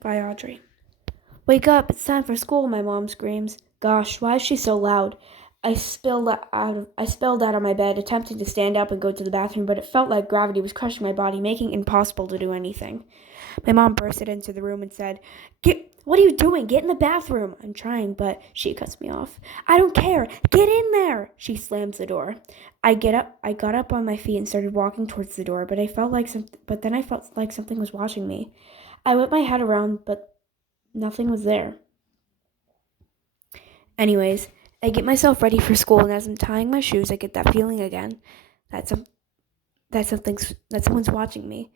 By Audrey. Wake up, it's time for school, my mom screams. Gosh, why is she so loud? I spilled out of my bed, attempting to stand up and go to the bathroom, but it felt like gravity was crushing my body, making it impossible to do anything. My mom bursted into the room and said, What are you doing? Get in the bathroom. I'm trying, but she cuts me off. I don't care. Get in there. She slams the door. I got up on my feet and started walking towards the door, but then I felt like something was watching me. I whipped my head around, but nothing was there. Anyways, I get myself ready for school, and as I'm tying my shoes, I get that feeling again that someone's watching me.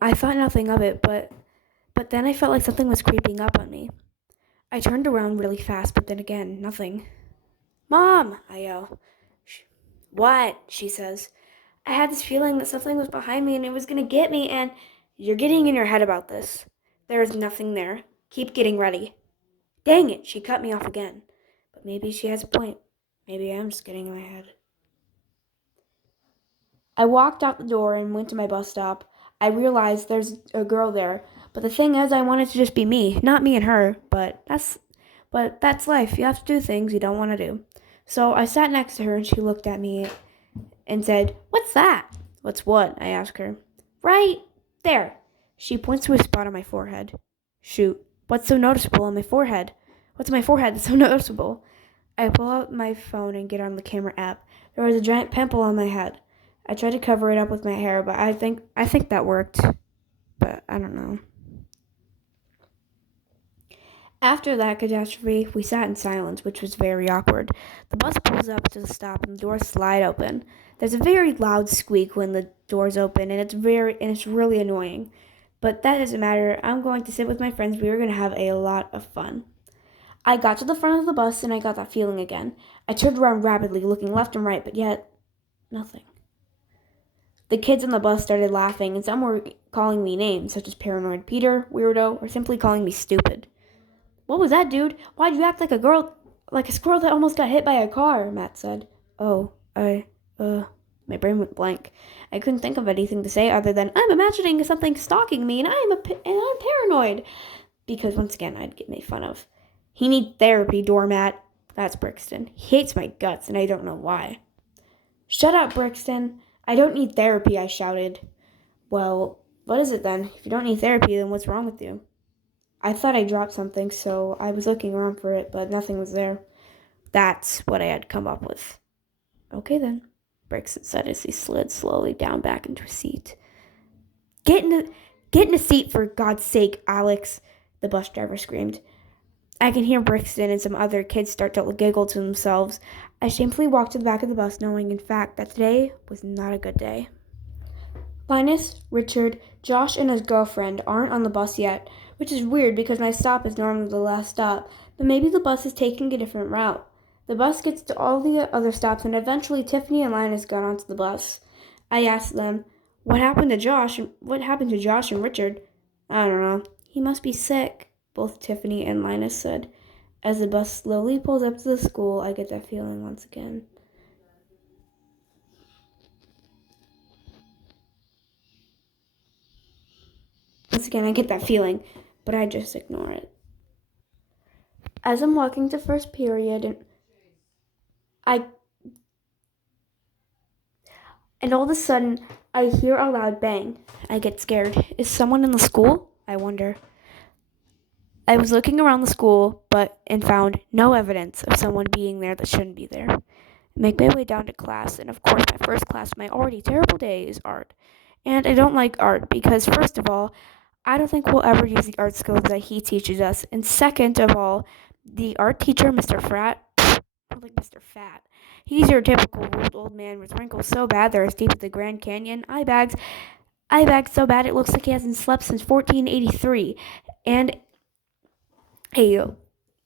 I thought nothing of it, but then I felt like something was creeping up on me. I turned around really fast, but then again, nothing. Mom, I yell. What? She says. I had this feeling that something was behind me and it was going to get me, and you're getting in your head about this. There is nothing there. Keep getting ready. Dang it, she cut me off again. But maybe she has a point. Maybe I'm just getting in my head. I walked out the door and went to my bus stop. I realized there's a girl there, but the thing is, I wanted to just be me, not me and her. But that's life. You have to do things you don't want to do. So I sat next to her, and she looked at me and said, "What's that?" "What's what?" I asked her. "Right there." She points to a spot on my forehead. Shoot, what's so noticeable on my forehead? What's on my forehead that's so noticeable? I pull out my phone and get on the camera app. There was a giant pimple on my head. I tried to cover it up with my hair, but I think that worked. But I don't know. After that catastrophe, we sat in silence, which was very awkward. The bus pulls up to the stop and the doors slide open. There's a very loud squeak when the doors open, and it's really annoying. But that doesn't matter. I'm going to sit with my friends. We are going to have a lot of fun. I got to the front of the bus and I got that feeling again. I turned around rapidly, looking left and right, but yet nothing. The kids on the bus started laughing, and some were calling me names, such as Paranoid Peter, Weirdo, or simply calling me stupid. "What was that, dude? Why'd you act like a squirrel that almost got hit by a car?" Matt said. "Oh, my brain went blank. I couldn't think of anything to say other than, I'm imagining something stalking me, and I'm paranoid. Because once again, I'd get made fun of. "He needs therapy, doormat." That's Brixton. He hates my guts, and I don't know why. "Shut up, Brixton. I don't need therapy," I shouted. "Well, what is it then? If you don't need therapy, then what's wrong with you?" I thought I dropped something, so I was looking around for it, but nothing was there. That's what I had come up with. "Okay then," Brixton said as he slid slowly down back into his seat. Get in a seat, for God's sake, Alex," the bus driver screamed. I can hear Brixton and some other kids start to giggle to themselves. I shamefully walked to the back of the bus, knowing, in fact, that today was not a good day. Linus, Richard, Josh, and his girlfriend aren't on the bus yet, which is weird because my stop is normally the last stop, but maybe the bus is taking a different route. The bus gets to all the other stops, and eventually Tiffany and Linus got onto the bus. I asked them, What happened to Josh and Richard?" "I don't know. He must be sick," both Tiffany and Linus said. As the bus slowly pulls up to the school, I get that feeling once again. I get that feeling, but I just ignore it. As I'm walking to first period, I and all of a sudden, I hear a loud bang. I get scared. Is someone in the school? I wonder. I was looking around the school, and found no evidence of someone being there that shouldn't be there. I make my way down to class, and of course, my first class of my already terrible day is art. And I don't like art because, first of all, I don't think we'll ever use the art skills that he teaches us. And second of all, the art teacher, Mr. Mr. Fat. He's your typical old man with wrinkles so bad they're as deep as the Grand Canyon. Eye bags so bad it looks like he hasn't slept since 1483. And a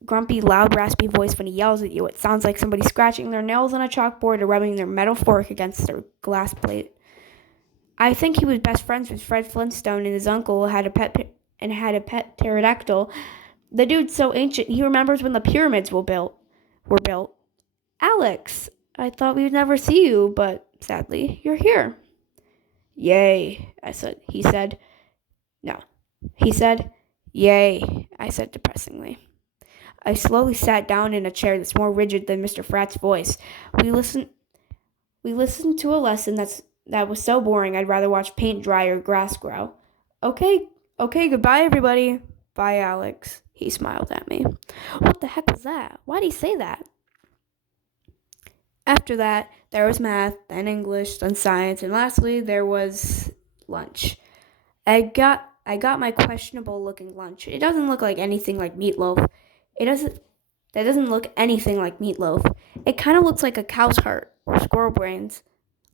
grumpy, loud, raspy voice when he yells at you. It sounds like somebody scratching their nails on a chalkboard or rubbing their metal fork against their glass plate. I think he was best friends with Fred Flintstone, and his uncle had a pet pterodactyl. The dude's so ancient, he remembers when the pyramids were built. "Alex, I thought we would never see you, but sadly, you're here." "Yay," He said. "No, He said. Yay, I said depressingly. I slowly sat down in a chair that's more rigid than Mr. Fratt's voice. We listened we listened to a lesson that was so boring I'd rather watch paint dry or grass grow. Okay, okay, goodbye everybody. Bye, Alex. He smiled at me. What the heck was that? Why'd he say that? After that, there was math, then English, then science, and lastly there was lunch. I got my questionable looking lunch. It doesn't look like anything like meatloaf. It doesn't That doesn't look anything like meatloaf. It kind of looks like a cow's heart or squirrel brains.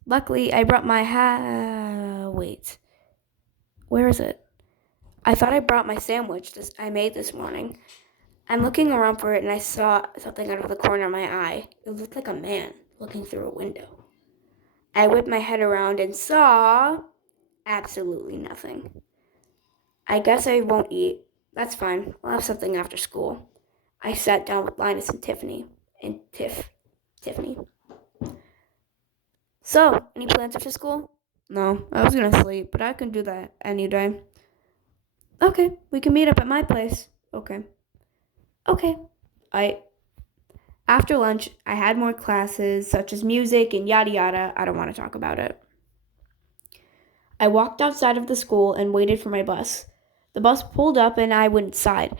Luckily, I brought my wait. Where is it? I thought I brought my sandwich I made this morning. I'm looking around for it and I saw something out of the corner of my eye. It looked like a man looking through a window. I whipped my head around and saw absolutely nothing. I guess I won't eat. That's fine. I'll have something after school. I sat down with Linus and Tiffany. Tiffany. So, any plans after school? No, I was gonna sleep, but I can do that any day. Okay, we can meet up at my place. Okay. Okay. I After lunch, I had more classes such as music and yada yada. I don't want to talk about it. I walked outside of the school and waited for my bus. The bus pulled up and I went inside.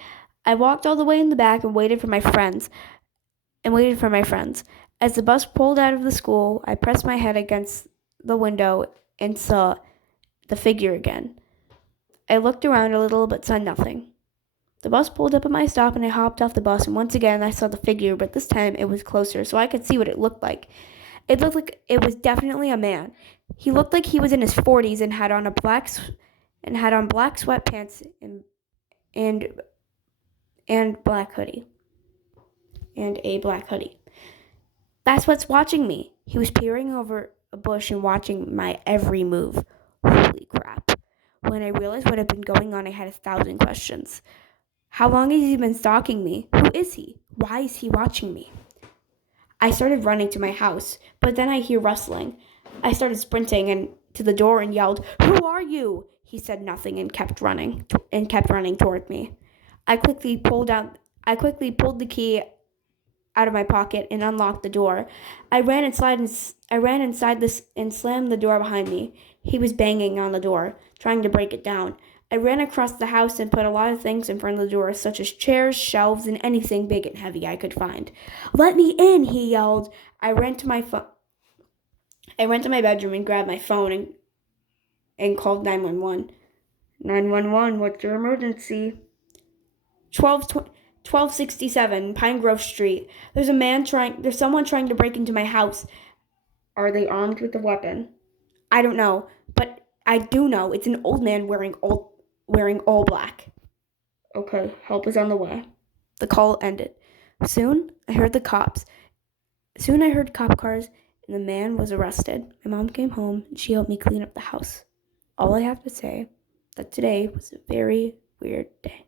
I walked all the way in the back and waited for my friends. As the bus pulled out of the school, I pressed my head against the window and saw the figure again. I looked around a little but saw nothing. The bus pulled up at my stop and I hopped off the bus, and once again I saw the figure, but this time it was closer so I could see what it looked like. It looked like it was definitely a man. He looked like he was in his 40s and had on black sweatpants and black hoodie. And a black hoodie. That's what's watching me. He was peering over a bush and watching my every move. Holy crap. When I realized what had been going on, I had 1,000 questions. How long has he been stalking me? Who is he? Why is he watching me? I started running to my house, but then I hear rustling. I started sprinting to the door and yelled, "Who are you?" He said nothing and kept running toward me. I quickly pulled the key out of my pocket and unlocked the door. I ran inside this and slammed the door behind me. He was banging on the door, trying to break it down. I ran across the house and put a lot of things in front of the door, such as chairs, shelves, and anything big and heavy I could find. "Let me in," he yelled. I ran to my bedroom and grabbed my phone and called 911. 911, what's your emergency? 1267 Pine Grove Street. There's someone trying to break into my house. Are they armed with a weapon? I don't know, but I do know it's an old man wearing all black. Okay, help is on the way. The call ended. Soon I heard cop cars and the man was arrested. My mom came home and she helped me clean up the house. All I have to say that today was a very weird day.